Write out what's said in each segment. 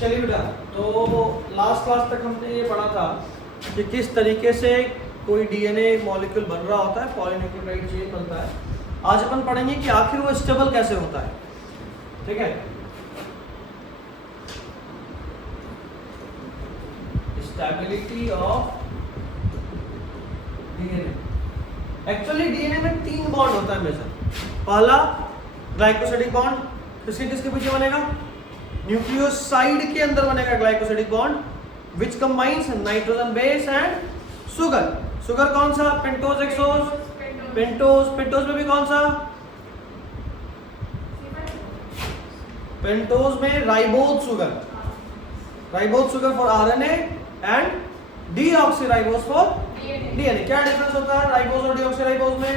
चलिए बेटा, तो लास्ट क्लास तक हमने ये पढ़ा था कि किस तरीके से कोई डीएनए मॉलिक्यूल बन रहा होता है, पॉलीन्यूक्लियोटाइड चेन बनता है। आज अपन पढ़ेंगे कि आखिर वो स्टेबल कैसे होता है। ठीक है, stability of DNA. Actually DNA में 3 बॉन्ड होता है हमेशा। पहला ग्लाइकोसिडिक बॉन्ड, किसके पीछे बनेगा? न्यूक्लियोसाइड के अंदर बनेगा glycosidic bond which combines nitrogen base and sugar. Sugar कौन सा? पेंटोज एक्सोज, पेंटोज में भी कौन सा? पेंटोज में ribose sugar for RNA and deoxyribose for DNA. क्या डिफरेंस होता है राइबोज और डीऑक्सीराइबोज में?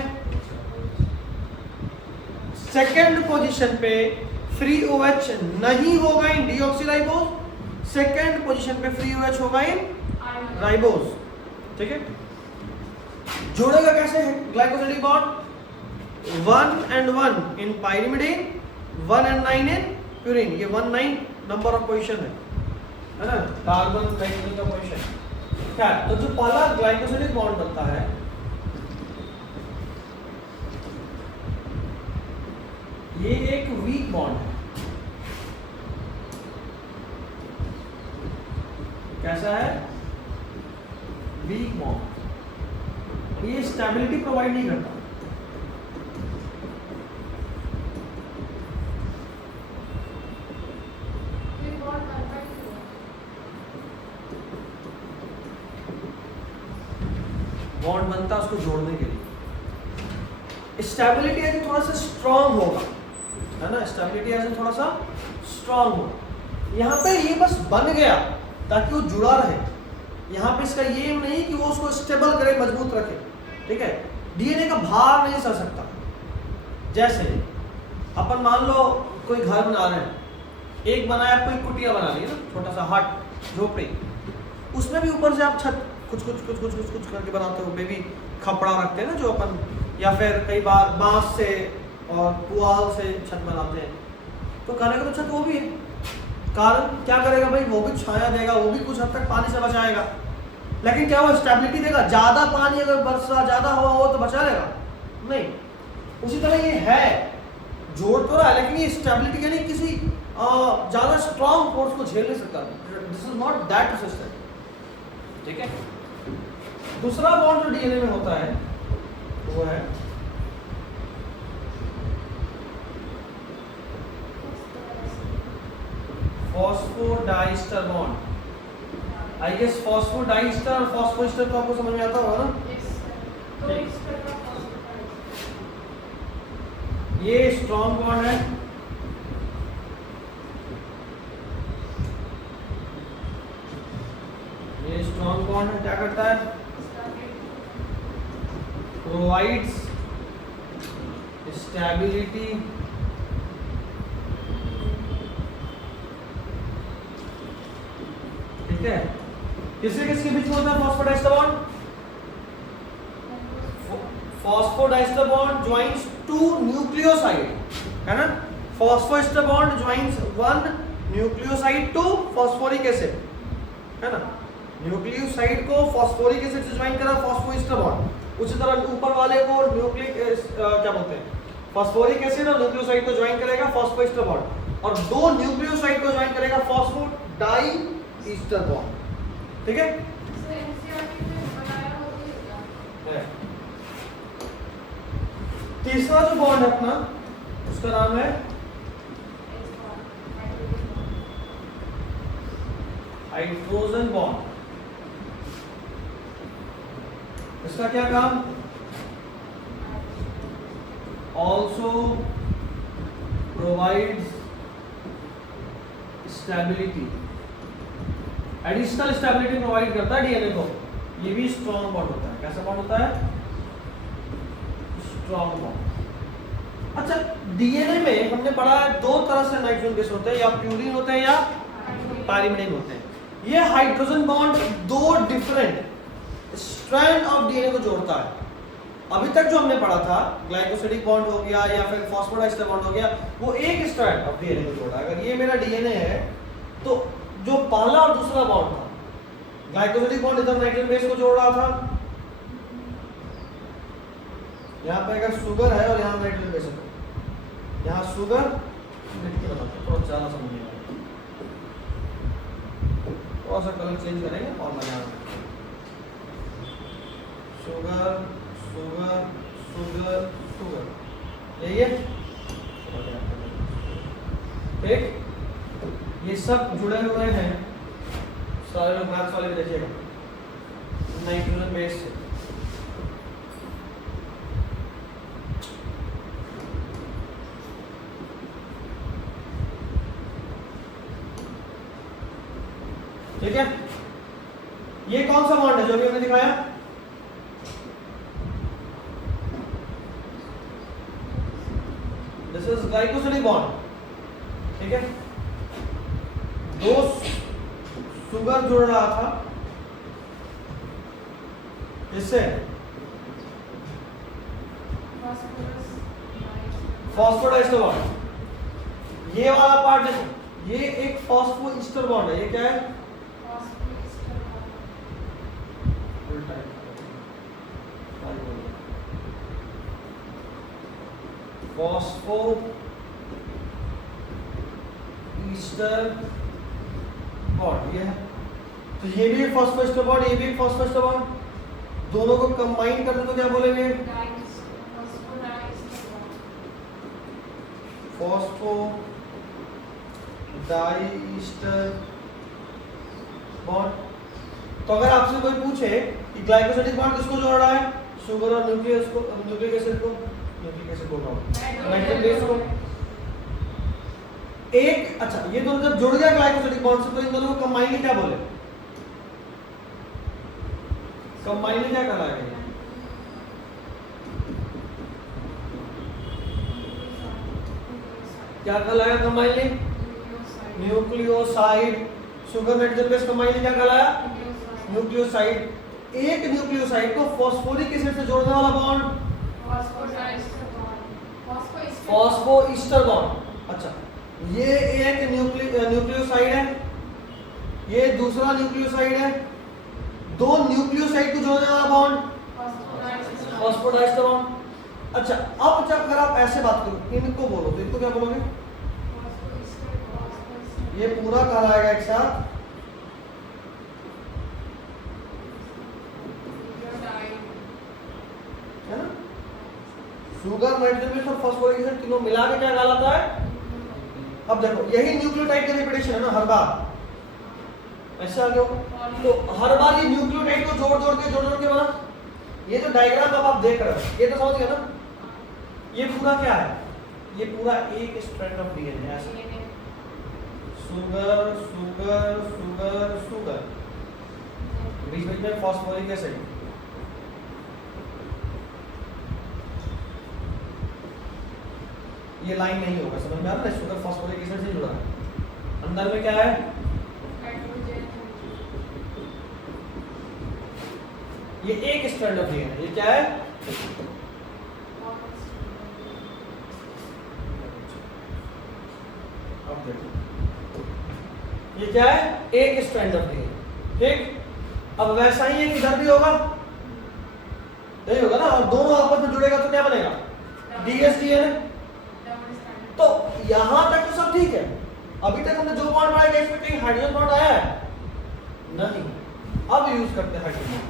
सेकंड पोजीशन पे फ्री OH नहीं होगा इन डीऑक्सीराइबोज, सेकंड पोजीशन पे फ्री OH होगा इन राइबोज। ठीक है, जोड़ेगा कैसे glycosidic bond? 1 and 1 in pyrimidine, 1 and 9 in purine. ये 1 9 नंबर ऑफ पोजीशन है ना, कार्बन नाइट्रोजन का पोजीशन। क्या तो जो पहला ग्लाइकोसिडिक बॉन्ड बनता है ये एक वीक बॉन्ड है। कैसा है? Weak bond. ये स्टेबिलिटी प्रोवाइड नहीं करता। बॉन्ड बनता है उसको जोड़ने के लिए। स्टेबिलिटी ऐसे थोड़ा सा स्ट्रांग होगा, है ना, स्टेबिलिटी ऐसे थोड़ा सा स्ट्रांग हो। यहाँ पे ये बस बन गया ताकि वो जुड़ा रहे। यहाँ पे इसका ये नहीं कि वो उसको स्टेबल करे, मजबूत रखे। ठीक है, डीएनए का भार नहीं सह सकता। जैसे अपन मान लो कोई घर बना रहे हैं, एक बनाया, कोई कुटिया बना ली ना, छोटा सा हट, झोपड़ी, उसमें भी ऊपर से आप छत कुछ करके बनाते हो। बेबी खपड़ा रखते हैं ना जो अपन, या फिर कई बार बांस से और पुआल से छत बनाते हैं। तो कहने का तो छत वो भी है, कारण क्या करेगा भाई? वो भी छाया देगा, वो भी कुछ हद तक पानी से बचाएगा, लेकिन क्या वो स्टेबिलिटी देगा? ज्यादा पानी अगर बरसा, ज्यादा हवा हो तो बचा लेगा? नहीं। उसी तरह ये है, जोड़ तो रहा है लेकिन ये स्टेबिलिटी यानी किसी ज्यादा स्ट्रॉन्ग फोर्स को झेल नहीं सकता। This is not that system. ठीक है, दूसरा बॉन्ड जो डीएनए में होता है वो है phosphodiester bond. I guess phosphodiester और फॉस्फोएस्टर तो आपको समझ में आता होगा ना? ये स्ट्रॉन्ग बॉन्ड है, ये स्ट्रॉन्ग बॉन्ड है। क्या करता है? प्रोवाइड्स स्टेबिलिटी ठीक है। किसके बीच में होता है phosphodiester bond? Phosphodiester bond joins 2 nucleoside, है ना। Phosphoester bond joins 1 nucleoside to phosphoric acid, है ना। न्यूक्लियोसाइड को फॉस्फोरिक एसिड से ज्वाइन करा फॉस्फोएस्टर बॉन्ड। उसी तरह ऊपर वाले को न्यूक्लिक क्या बोलते हैं? फॉस्फोरिक एसिड और न्यूक्लियोसाइड को ज्वाइन करेगा फॉस्फोएस्टर बॉन्ड, और 2 न्यूक्लियोसाइड को ज्वाइन करेगा फॉस्फोडाइस्टर बॉन्ड। ठीक है, तीसरा जो बॉन्ड है अपना उसका नाम है हाइड्रोजन बॉन्ड। इसका क्या काम? Also provides stability, additional stability provide करता है डीएनए को। ये भी स्ट्रॉन्ग बॉन्ड होता है। कैसा बॉन्ड होता है? Strong bond. अच्छा, डीएनए में हमने पढ़ा है 2 तरह से नाइट्रोजन बेस होते हैं, या प्यूरिन होते हैं या पाइरिमिडीन होते हैं। ये hydrogen bond 2 different strand of DNA को जोड़ता है। अभी तक जो हमने पढ़ा था ग्लाइकोसिडिक बॉन्ड हो गया या फिर फॉस्फोडाइस्टर बॉन्ड हो गया, वो एक स्ट्रैंड ऑफ डीएनए को जोड़ा। अगर ये मेरा डीएनए है तो जो पहला और दूसरा बॉन्ड था, ग्लाइकोसिडिक बॉन्ड इधर नाइट्रोजन बेस को जोड़ रहा था, यहाँ पे अगर शुगर है और यहाँ नाइट्रोजन बेस है, तो यहाँ शुगर थोड़ा ज्यादा समझिएगा, थोड़ा सा कलर चेंज करेंगे और मजा आएगा। शुगर शुगर शुगर शुगर, यही है ठीक। ये सब जुड़े हुए हैं, सारे लोग मैथ्स वाले भी देखिएगा, नाइट्रोजन बेस से। ठीक है, ये कौन सा बॉन्ड है जो भी हमने दिखाया? दिस इज ग्लाइकोसिडिक बॉन्ड, ठीक है। दो शुगर जुड़ रहा था, इससे फॉस्फोडाइस्टर बॉन्ड। ये वाला पार्ट देखो, ये एक फॉस्फोईस्टर बॉन्ड है, ये क्या है? फॉस्फो ईस्टर बॉन्ड, ये है। तो ये भी एक फॉस्फोईस्टर बॉन्ड, ये भी एक फॉस्फोईस्टर बॉन्ड, दोनों को कंबाइन कर दो तो क्या बोलेंगे? Phosphodiester bond. तो अगर आपसे कोई पूछे कि ग्लाइकोसिडिक बॉन्ड किसको जोड़ रहा है, शुगर और न्यूक्लियस को, न्यूक्लिक एसिड को, न्यूक्लिक एसिड बोल रहा हूं, नाइट्रोजन बेस को, एक, अच्छा ये दोनों जब जुड़ गया ग्लाइकोसिडिक बॉन्ड से, तो इन दोनों को कंबाइनली क्या बोले? कंबाइनली क्या कहलाएगा? क्या कहलाएगा combinedly? Nucleoside. Sugar nitrogen base combinedly क्या कहलाया? न्यूक्लियोसाइड। एक न्यूक्लियोसाइड को फॉस्फोरिक एसिड से जोड़ने वाला बॉन्ड फॉस्फोईस्टर बॉन्ड। अच्छा, ये एक न्यूक्लियोसाइड है, ये दूसरा न्यूक्लियोसाइड है, दो न्यूक्लियोसाइड को जोड़ने वाला बॉन्ड फॉस्फोडाइस्टर बॉन्ड। अच्छा, अब जब अगर आप ऐसे बात करो, इनको बोलो तो इनको क्या बोलोगे? ये पूरा कहलाएगा एक साथ है ना? शुगर नाइट्रोजन बेस और फॉस्फोरिक एसिड तीनों मिला के क्या कहलाता है? अब देखो, यही न्यूक्लियोटाइड का रिपीटेशन है ना हर बार, ऐसा क्यों? तो हर बार ये न्यूक्लियोटाइड को जोड़ के बना। ये जो डायग्राम अब आप देख रहे हो, ये तो समझ गए ना? ये पूरा क्या है? ये पूरा एक स्ट्रैंड ऑफ डीएनए है, ऐसे शुगर शुगर शुगर शुगर, बीच बीच में फॉस्फोरिक एसिड। ये लाइन नहीं होगा, समझ में आ रहा है? शुगर फॉस्फोरिक एसिड से जुड़ा है। अंदर में क्या है? ये एक स्ट्रैंड ऑफ डीएनए, ये क्या है? अब देखो, ये क्या है? एक स्ट्रैंड ऑफ डीएनए, ठीक। अब वैसा ही एक इधर भी होगा, नहीं होगा ना? और दोनों आपस में जुड़ेगा तो क्या बनेगा? डीएसडीएनए। तो यहां तक तो सब ठीक है। अभी तक हमने जो बॉन्ड बनाया, इसमें कहीं हाइड्रोजन बॉन्ड आया है? नहीं। अब यूज करते हैं हाइड्रोजन।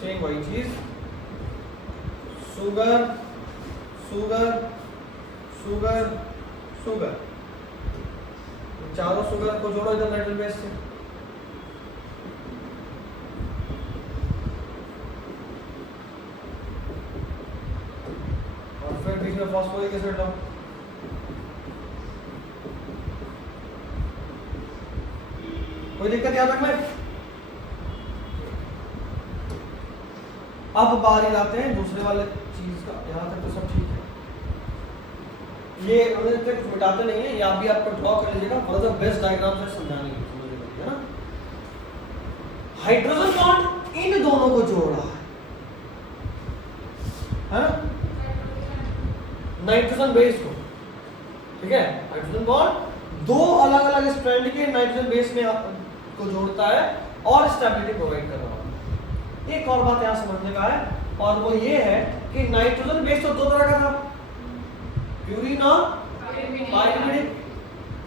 सेम वही चीज, शुगर शुगर शुगर शुगर, चारों शुगर को जोड़ो इधर नाइट्रोजन बेस से, और फिर बीच में फॉस्फोरिक एसिड लो। कोई दिक्कत यहां तक में? अब बारी लाते हैं दूसरे वाले चीज का। यहां तक तो सब ठीक है, ये हमने कुछ मिटाते नहीं है, ये आप भी आपको ड्रॉ कर लीजिएगा, one of the best diagram से समझाने की समझ है ना। हाइड्रोजन बॉन्ड इन दोनों को जोड़ रहा है ना? नाइट्रोजन बेस को, ठीक है, हाइड्रोजन बॉन्ड दो अलग अलग स्ट्रैंड के नाइट्रोजन बेस में को जोड़ता है और स्टेबिलिटी प्रोवाइड कर रहा है। एक और बात यहाँ समझने का है, और वो ये है कि नाइट्रोजन बेस तो दो तरह का था, प्यूरिन और पाइरिमिडिन।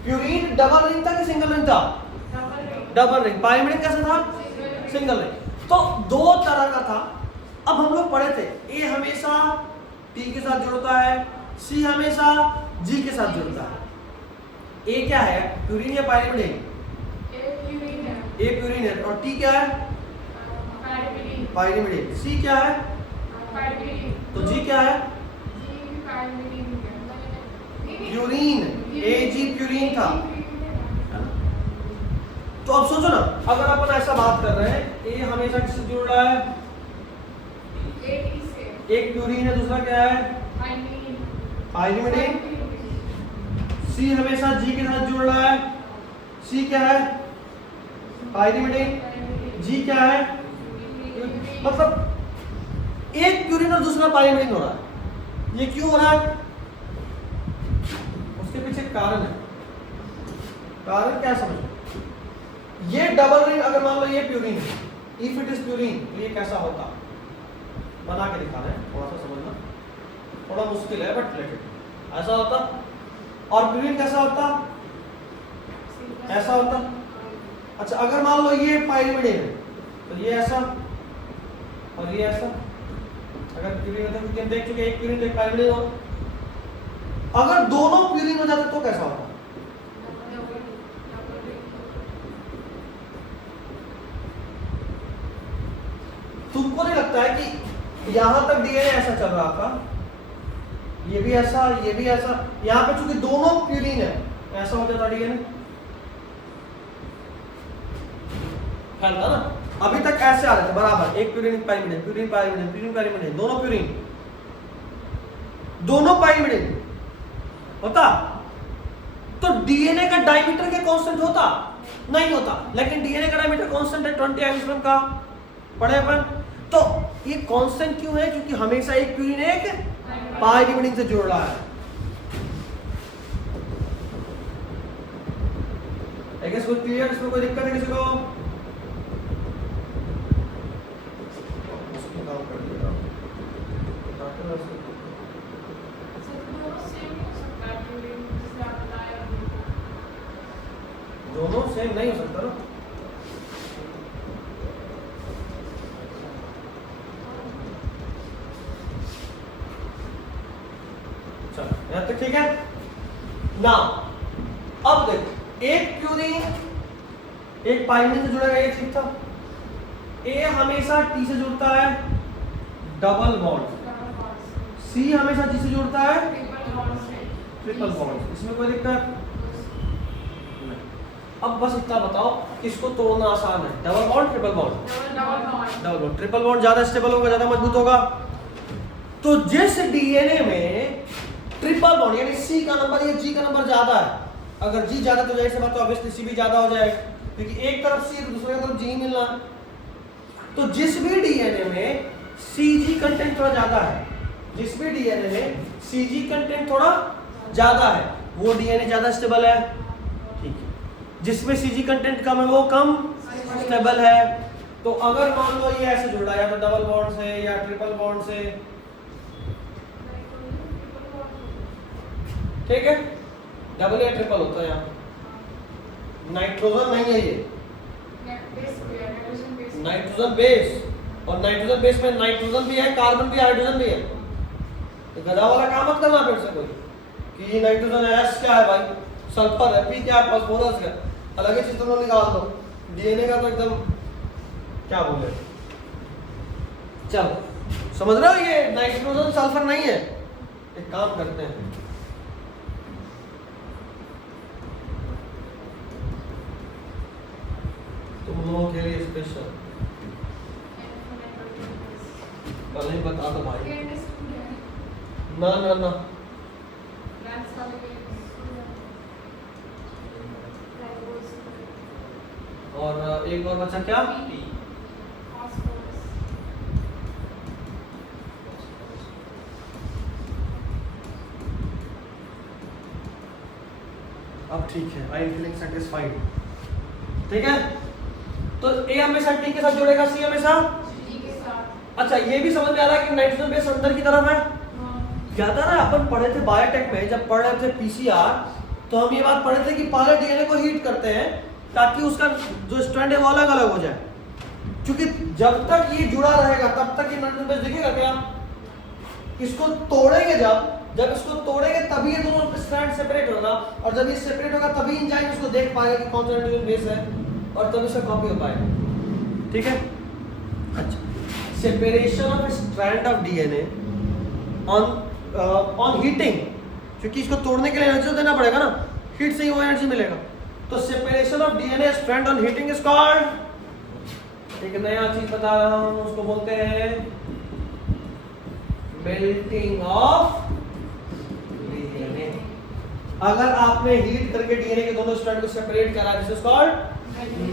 प्यूरिन डबल रिंग था कि सिंगल रिंग था? Double ring. पाइरिमिडिन कैसा था? Single ring. तो दो तरह का था। अब हम लोग पढ़े थे ए हमेशा टी के साथ जुड़ता है, सी हमेशा जी के साथ जुड़ता है। ए क्या है, प्यूरिन या पाइरिमिडिन? ए प्यूरिन है। और टी क्या है? पाइरिमिडिन। सी क्या है? तो जी क्या है? प्यूरिन। ए जी प्यूरिन था। तो अब सोचो ना, अगर अपन ऐसा बात कर रहे हैं, ए हमेशा किससे जुड़ रहा है? एक प्यूरिन है, दूसरा क्या है? पाइरिमिडिन। सी हमेशा जी के साथ जुड़ रहा है, सी क्या है? पाइरिमिडिन। जी क्या है? मतलब एक प्यूरिन और दूसरा पाइरिमिडिन हो रहा है। ये क्यों हो रहा है? उसके पीछे कारण है। कारण क्या समझो, ये डबल रिंग अगर मान लो ये प्यूरिन है, इफ इट इज प्यूरिन, तो ये कैसा होता? बना के दिखा रहे हैं, थोड़ा सा समझना, थोड़ा मुश्किल है बट लेकिन ऐसा होता। और प्यूरिन कैसा होता? ऐसा होता। अच्छा, अगर मान लो ये पाइरिमिडिन है, तो ये ऐसा और ये ऐसा। अगर प्यूरिन होता है, देख चुके एक प्यूरिन तो एक पाइरिमिडिन हो, अगर दोनों प्यूरिन हो जाते तो कैसा होता? तुमको नहीं लगता है कि यहां तक डीएनए ऐसा चल रहा था, ये भी ऐसा, ये भी ऐसा, यहां पे चूंकि दोनों प्यूरिन है, ऐसा हो जाता डीएनए? फैलता ना। अभी तक ऐसे आ रहे थे बराबर, एक प्यूरिन पाइरिमिडिन, प्यूरिन पाइरिमिडिन, प्यूरिन पाइरिमिडिन, दोनों प्यूरिन, दोनों पाइरिमिडिन होता तो डीएनए का डायमीटर क्या कांस्टेंट होता? नहीं होता। लेकिन डीएनए का डायमीटर कांस्टेंट है 20 एंगस्ट्रॉम का, पढ़े अपन। तो ये कांस्टेंट क्यों है? क्योंकि हमेशा एक प्यूरिन एक पाइरिमिडिन से जुड़ रहा है। कोई क्लियर? इसमें कोई दिक्कत है किसी को? दोनों सेम नहीं हो सकता ना। चलो यहां तक ठीक है ना। अब देख, एक प्यूरिन एक पाइरिमिडिन से जुड़ेगा, ये ठीक था। ए हमेशा टी से जुड़ता है, डबल बॉन्ड। सी हमेशा जी से जुड़ता है, ट्रिपल बॉन्ड। इसमें कोई दिक्कत? अब बस इतना बताओ, किसको तोड़ना आसान है, double bond triple bond? Double bond. Triple bond ज्यादा स्टेबल होगा, ज्यादा मजबूत होगा। तो जिस डीएनए में ट्रिपल बॉन्ड यानी सी का नंबर या जी का नंबर ज्यादा है, अगर जी ज्यादा तो जाहिर सी बात है ऑब्वियसली सी भी ज्यादा हो जाएगा, क्योंकि एक तरफ सी दूसरे तरफ जी मिलना। तो जिस भी डीएनए में सीजी कंटेंट थोड़ा ज्यादा है, जिस भी डीएनए में सीजी कंटेंट थोड़ा ज्यादा है, वो डीएनए ज्यादा स्टेबल है। ठीक है। जिसमें सीजी कंटेंट कम है वो कम स्टेबल है। तो अगर मान लो ये ऐसे जुड़ा या तो डबल बॉन्ड से या ट्रिपल बॉन्ड से, ठीक है, डबल या ट्रिपल होता है। यहाँ नाइट्रोजन नहीं है, ये नाइट्रोजन बेस, और नाइट्रोजन बेस में नाइट्रोजन भी है, कार्बन भी, हाइड्रोजन भी है। तो गधा वाला काम मत करना फिर से कोई कि नाइट्रोजन है, एस क्या है भाई, सल्फर है, पी क्या है, फास्फोरस है, अलग ही चीज तुम निकाल दो। डीएनए का तो एकदम क्या बोले। चलो समझ रहे हो, ये नाइट्रोजन सल्फर नहीं है। एक काम करते हैं, तुम लोगों के लिए स्पेशल कल ही बता दो भाई। ना ना ना, और एक और बचा क्या? अब ठीक है, आई एम फीलिंग सेटिस्फाइड। ठीक है, तो ए हमेशा टी के साथ जुड़ेगा, सी हमेशा टी के साथ। अच्छा, ये भी समझ में आ रहा है कि नाइट्रोजन बेस अंदर की तरफ है। याद है ना अपन पढ़े थे बायोटेक में, जब पढ़ रहे थे पीसीआर, तो हम ये बात पढ़े थे कि पहले डीएनए को हीट करते हैं ताकि उसका जो स्ट्रैंड है वो अलग अलग हो जाए, क्योंकि जब तक ये जुड़ा रहेगा तब तक ये नाइट्रोजन बेस दिखेगा क्या? इसको तोड़ेंगे, जब इसको तोड़ेंगे तभी ये दोनों स्ट्रैंड सेपरेट होगा, और जब ये सेपरेट होगा तभी एंजाइम इसको देख पाएगा कि कौन सा नाइट्रोजन बेस है, और तभी इसका कॉपी हो पाएगा। ठीक है, अच्छा, separation of strand of DNA on heating, क्योंकि इसको तोड़ने के लिए एनर्जी देना पड़ेगा ना, हीट से ही वो एनर्जी मिलेगा। तो separation of DNA strand on heating is called, एक नया चीज बता रहा हूं, उसको बोलते हैं मेल्टिंग ऑफ डीएनए। अगर आपने हीट करके डीएनए के दोनों स्ट्रैंड को सेपरेट करा, this is called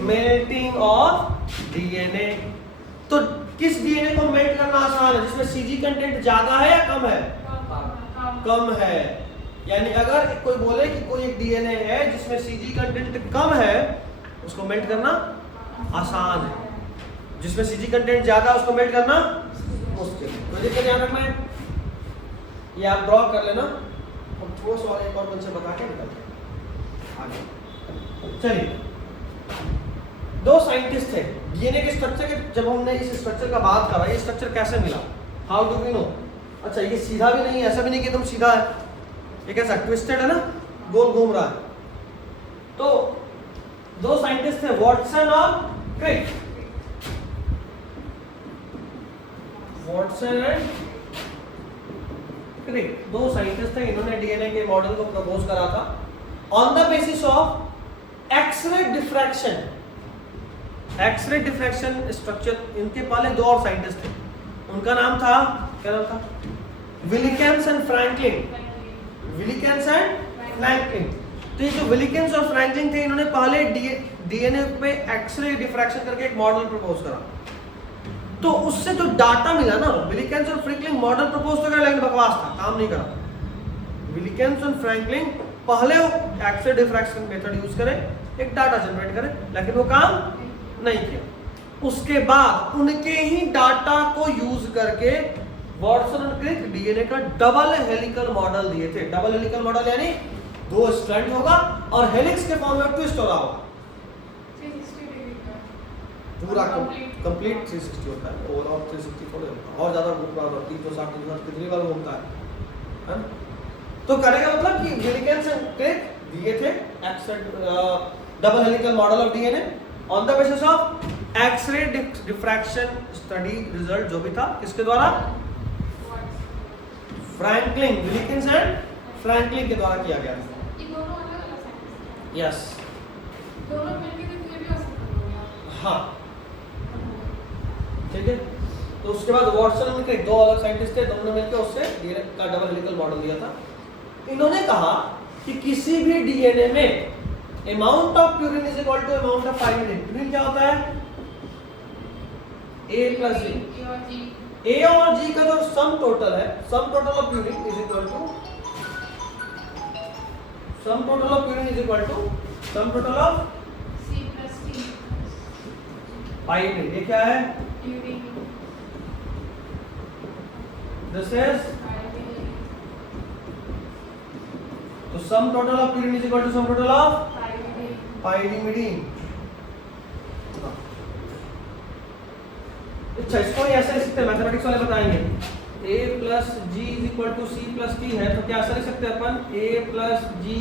melting of DNA. तो किस डीएनए को मेल्ट करना आसान है? जिसमें सीजी कंटेंट ज्यादा है या कम है? कम है। यानी अगर कोई बोले कि कोई एक डीएनए है जिसमें सीजी कंटेंट कम है, उसको मेल्ट करना आसान है। जिसमें सीजी कंटेंट ज्यादा उसको मेल्ट करना मुश्किल है। तो ये ध्यान रखना है, ये आप ड्रॉ कर लेना, हम थोड़ा सा और एक और बच्चे बता के निकलते हैं आगे। चलिए, दो साइंटिस्ट थे डीएनए के स्ट्रक्चर के, जब हमने इस स्ट्रक्चर का बात करा, ये स्ट्रक्चर कैसे मिला, हाउ डू वी नो? अच्छा, ये सीधा भी नहीं है, ऐसा भी नहीं कि एकदम सीधा है, ये कैसा ट्विस्टेड है ना, गोल घूम रहा है। तो दो साइंटिस्ट थे, वॉटसन और क्रिक, वॉटसन एंड क्रिक, दो साइंटिस्ट थे। इन्होंने डीएनए के मॉडल को प्रपोज करा था on the basis of X-ray diffraction. X-ray diffraction structure, इनके पहले दो और साइंटिस्ट थे, उनका नाम था, क्या नाम था? Wilkins and Franklin. Wilkins and Franklin. तो ये जो विलिकेंस और फ्रैंकलिन थे, इन्होंने पहले डीएनए पे एक्सरे डिफ्रैक्शन करके एक मॉडल प्रपोज करा। तो उससे जो डाटा मिला ना, विलिकेंस और फ्रैंकलिन मॉडल प्रपोज तो करा, लेकिन बकवास था, काम नहीं करा। विलिकेंस और फ्रैंकलिन पहले एक्सरे डिफ्रैक्शन मेथड यूज करे, एक डाटा जनरेट करे, लेकिन वो काम नहीं किया। उसके बाद उनके ही डाटा को यूज करके वॉटसन और क्रिक डीएनए का डबल हेलिकल मॉडल दिए थे। डबल हेलिकल मॉडल यानी दो स्ट्रैंड होगा और हेलिक्स के फॉर्म में ट्विस्ट हो रहा होगा, पूरा कंप्लीट 360 होता है, ओवरऑल 360 थोड़े होता है, और ज्यादा घूमता है, 360 360 कितनी बार घूमता है ना? तो करेगा मतलब कि विलिकेंस एंड क्रिक दिए थे double helical model of DNA on the basis of X-ray diffraction study result, जो भी था किसके द्वारा? फ्रैंकलिन, विलिकेंस एंड फ्रैंकलिन के द्वारा किया गया था। ये दोनों अलग-अलग साइंटिस्ट हैं। यस, दोनों मिलके भी कोई भी हो सकता है। हाँ, ठीक है। तो उसके बाद वॉटसन और क्रिक, दो अलग साइंटिस्ट थे, दोनों ने मिलकर उससे डीएनए का डबल हेलिकल मॉडल दिया था। इन्होंने कहा कि किसी भी डीएनए में amount of purine is equal to amount of pyridine. Purine क्या होता है? A प्लस जी। ए और जी का जो सम टोटल है, sum total of purine is equal to sum total of purine is equal to sum total of C plus T pyridine. ये क्या है? प्यूरिन दिस इज, तो sum total of purine is equal to sum total of pyridine. अच्छा, इसको ऐसे लिख सकते हैं, मैथमेटिक्स वाले बताएंगे। a plus G is equal to C plus T है, तो क्या ऐसा लिख सकते हैं अपन? a plus G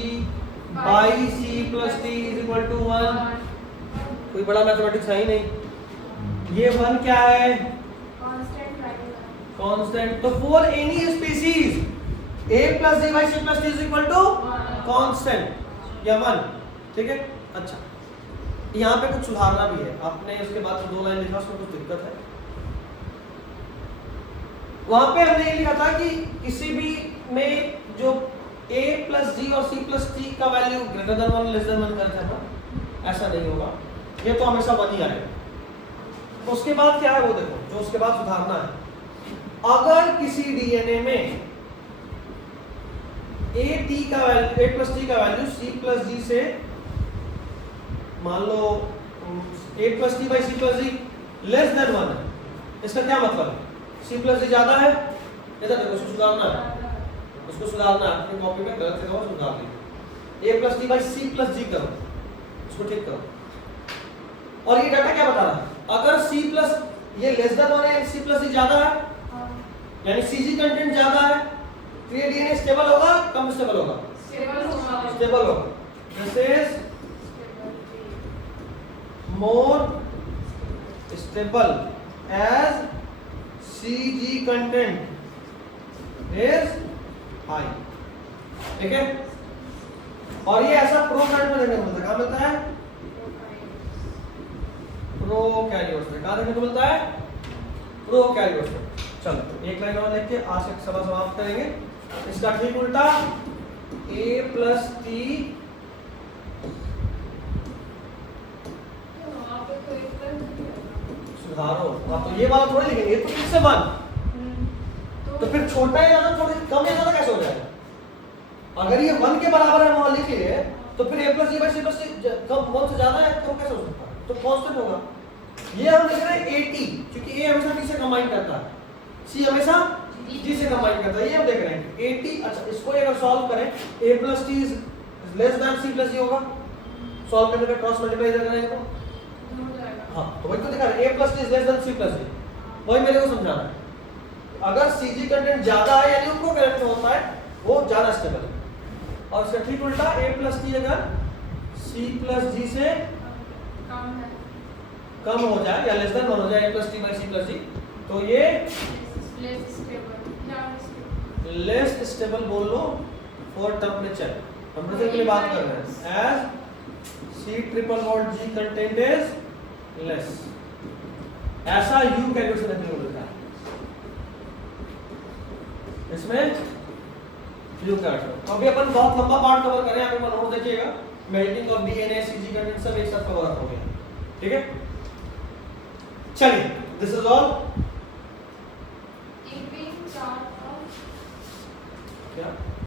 by C plus T is equal to 1। कोई बड़ा मैथमेटिक्स है ही नहीं। ये 1 क्या है? कांस्टेंट। तो for any species a plus G by C plus T is equal to constant या 1। ठीक है, अच्छा, यहाँ पे कुछ सुधारना भी है। आपने उसके बाद तो 2 लाइन लिखा, उसमें कुछ दिक्कत है। वहां पे हमने ये लिखा था कि किसी भी में जो a प्लस जी और c प्लस टी का value greater than 1 less than 1 करता है ना, ऐसा नहीं होगा, ये तो हमेशा 1 ही आएगा। तो उसके बाद क्या है वो देखो, जो उसके बाद सुधारना है। अगर किसी डीएनए में a प्लस टी का वैल्यू c प्लस जी से मान लो a plus T by C plus G less than 1 है। इसका क्या मतलब है? c प्लस जी ज्यादा है, इधर देखो उसको सुधारना है, उसको सुधारना है, अपनी कॉपी में गलत लिखा हुआ सुधार लीजिए। a plus T by C plus G करो, उसको ठीक करो। और ये डाटा क्या बता रहा है? अगर c प्लस ये लेस देन 1 है, c प्लस जी ज्यादा है, यानी Cg कंटेंट ज्यादा है, तो ये डीएनए स्टेबल होगा, कम स्टेबल होगा? स्टेबल होगा। This is more stable as Cg content is high. ठीक है, और ये ऐसा प्रोकैरियोट में देखने को मिलता है। कहां मिलता है? प्रोकैरियोट्स में। कहां देखने को मिलता है? प्रोकैरियोट्स में। चलो एक लाइन और लिख के आज से सवाल समाप्त करेंगे। इसका ठीक उल्टा a प्लस टी सुधारो। आप तो ये वाला थोड़ी लिखेंगे, तो फिर से 1 तो फिर छोटा है ज्यादा, थोड़ी कम है ज्यादा कैसे हो जाएगा? अगर ये 1 के बराबर है वहां लिख लिए तो फिर a plus G by C plus C कम कौन से ज्यादा है, कम कैसे हो सकता है? तो कांस्टेंट होगा। ये हम लिख रहे हैं at, क्योंकि a हमेशा t से कंबाइन करता है, c हमेशा g से कंबाइन करता है। ये हम देख रहे हैं at। अच्छा, इसको अगर सॉल्व करें a plus T is less than c plus G होगा, सॉल्व करने पे क्रॉस मल्टीप्लाई कर रहे हैं तो हाँ, तो वही तो दिखा रहे हैं a plus T is less than c plus G, वही मेरे को समझाना है। अगर Cg कंटेंट ज्यादा है यानी उनको करेक्ट होता है, वो ज्यादा स्टेबल है। और इसका ठीक उल्टा a प्लस टी अगर c प्लस जी से कम हो जाए या लेस देन हो जाए a plus T by C plus G, तो ये लेस स्टेबल बोल लो फॉर टेम्परेचर। टेम्परेचर के लिए बात कर रहे हैं। As C triple bond G content is less, ऐसा U कैरियर से देखने को मिलता है। इसमें U कैरियर तो अभी अपन बहुत लंबा पार्ट कवर करें, आप एक बार नोट देखिएगा। Melting of DNA, Cg content सब एक साथ कवर हो गया। ठीक है, चलिए दिस इज ऑल।